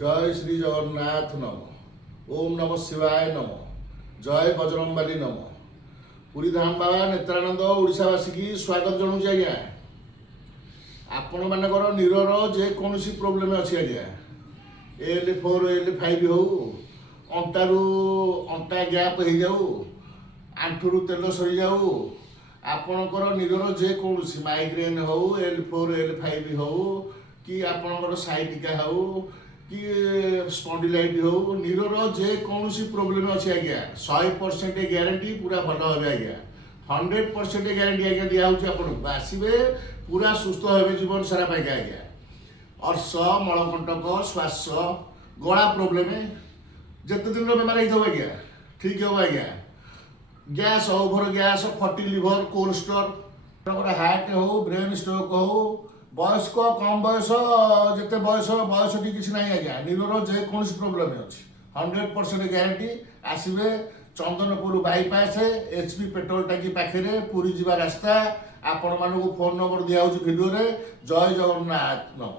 जय श्री जगन्नाथ नम। ओम नमः शिवाय नम। जय बजरंगबली नम। पुरी धाम बाबा नेत्रानंद ओडावासी की स्वागत जनाऊँ आज्ञा। आपण मानकर नीरर जेकोसी प्रोब्लेम अच्छी आज्ञा L4 L5 हो अंटारू अंटा गैप हो जाऊ आंठू तेल सरी जाऊ आपणकर नीरर जेकोसी माइग्रेन हो L4 L5 हो कि आपणकर साइटिका हो कि स्पॉन्डिलाइट हो नीरर जेकोसी प्रोब्लेम अच्छी आज्ञा 100% ग्यारंटी पूरा भल हे आज्ञा 100% ग्यारंटी आज्ञा दिखाई आपको आसवे पूरा सुस्थ हे जीवन सारा पाइक आज्ञा अर्श मलकंटक श्वास गला प्रोब्लेम जिते दिन बेमार हो आज्ञा ठीक हो आज्ञा गैस ओभर गैस फटी लिवर कोलेस्ट्रोल हार्ट हो ब्रेन स्ट्रोक हो बयस्क कम बयस जिते बयस टी किसी ना आज्ञा नीरर जेकोसी प्रोब्लेम अच्छी 100% ग्यारंटी आसवे चंदनपुर बाईपास HP पेट्रोल टाकी पाखे पुरी जा रास्ता आपण मानक फोन नंबर दिया भिडियो जय जगन्नाथ नम।